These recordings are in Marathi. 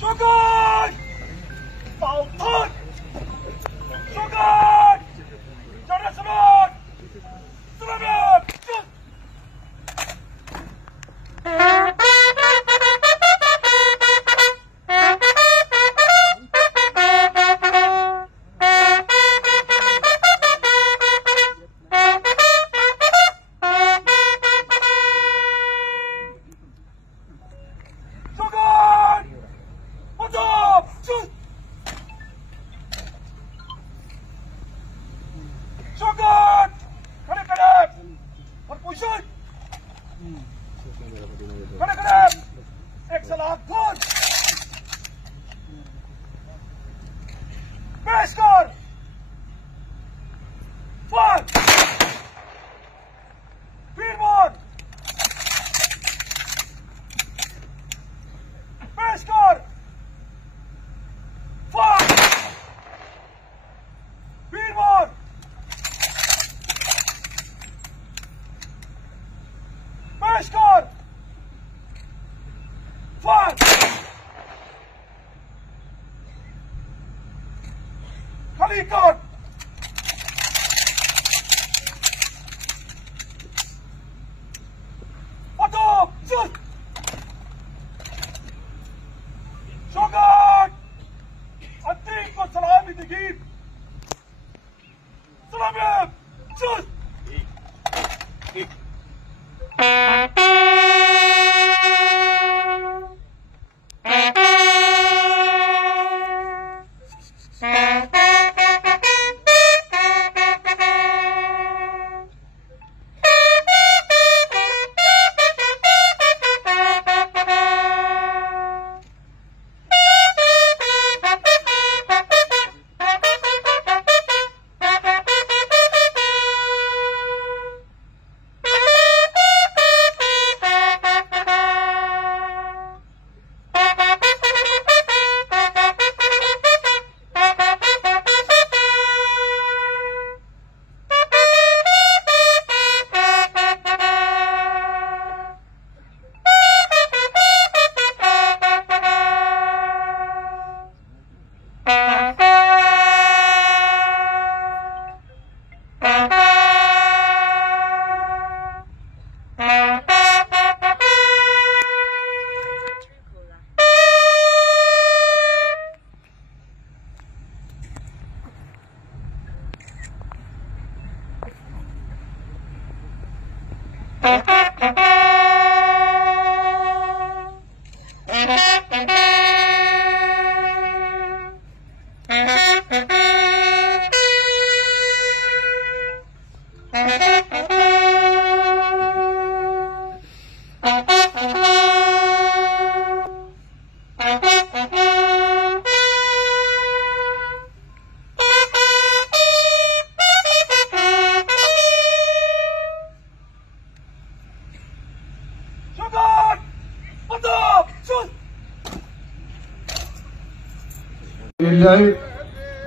Shogun! Baltan! Shogun! Jarasanon! Selamat! Shogun! Kadang-kadang! Berpunyai! Kadang-kadang! Eksalator! Beskar! Fun! Firmon! Beskar! Fun! Firmon! Beskar! Fun! Kalikon! Atop! Shoot! Shogun! Antik masalami digib! Salamim! Shoot!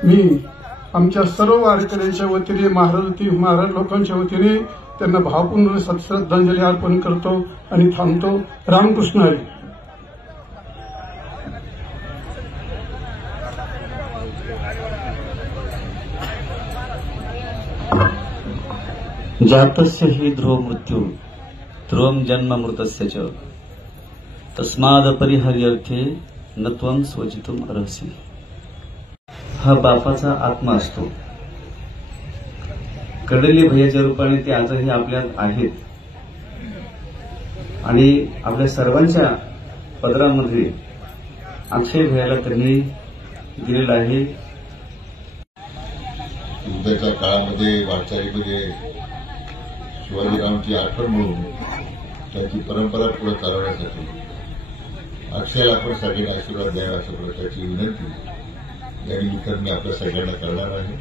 मी आमच्या सर्व वारकऱ्यांच्या वतीने महाराज लोकांच्या वतीने त्यांना भावपूर्ण श्रद्धांजली अर्पण करतो आणि थांबतो. रामकृष्ण हरी. जातस्य हि ध्रुव मृत्यू ध्रुवं जन्म मृतस्य च तस्माद परिहर्यर्थे न त्वं स्वजितुम अर्हसि. हा बापाचा आत्मा असतो. कडली भयाच्या रूपाने ते आजही आपल्यात आहेत आणि आपल्या सर्वांच्या पदरामध्ये अक्षय भयाला त्यांनी दिलेला आहे. युद्धाच्या काळामध्ये वाटचालीमध्ये शिवाजीरावांची आठवण म्हणून त्यांची परंपरा पुढे चालवण्यासाठी अक्षयला आपण सगळ्यांना आशीर्वाद द्यावा अशा प्रकारची विनंती या निमित्ताने मी आपल्या सगळ्यांना करणार आहे.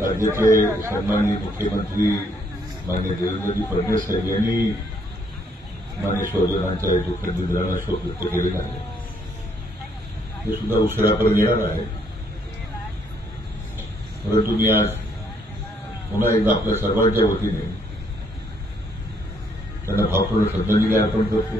राज्याचे सन्माननीय मुख्यमंत्री माननीय देवेंद्रजी फडणवीस साहेब यांनी माननीय शोधनांच्या दुःखद निधनाला शोक व्यक्त केलेला आहे. ते सुद्धा उशिरापर्यंत येणार आहे. परंतु मी आज पुन्हा एकदा आपल्या सर्वांच्या वतीने त्यांना भावपूर्ण श्रद्धांजली अर्पण करतो.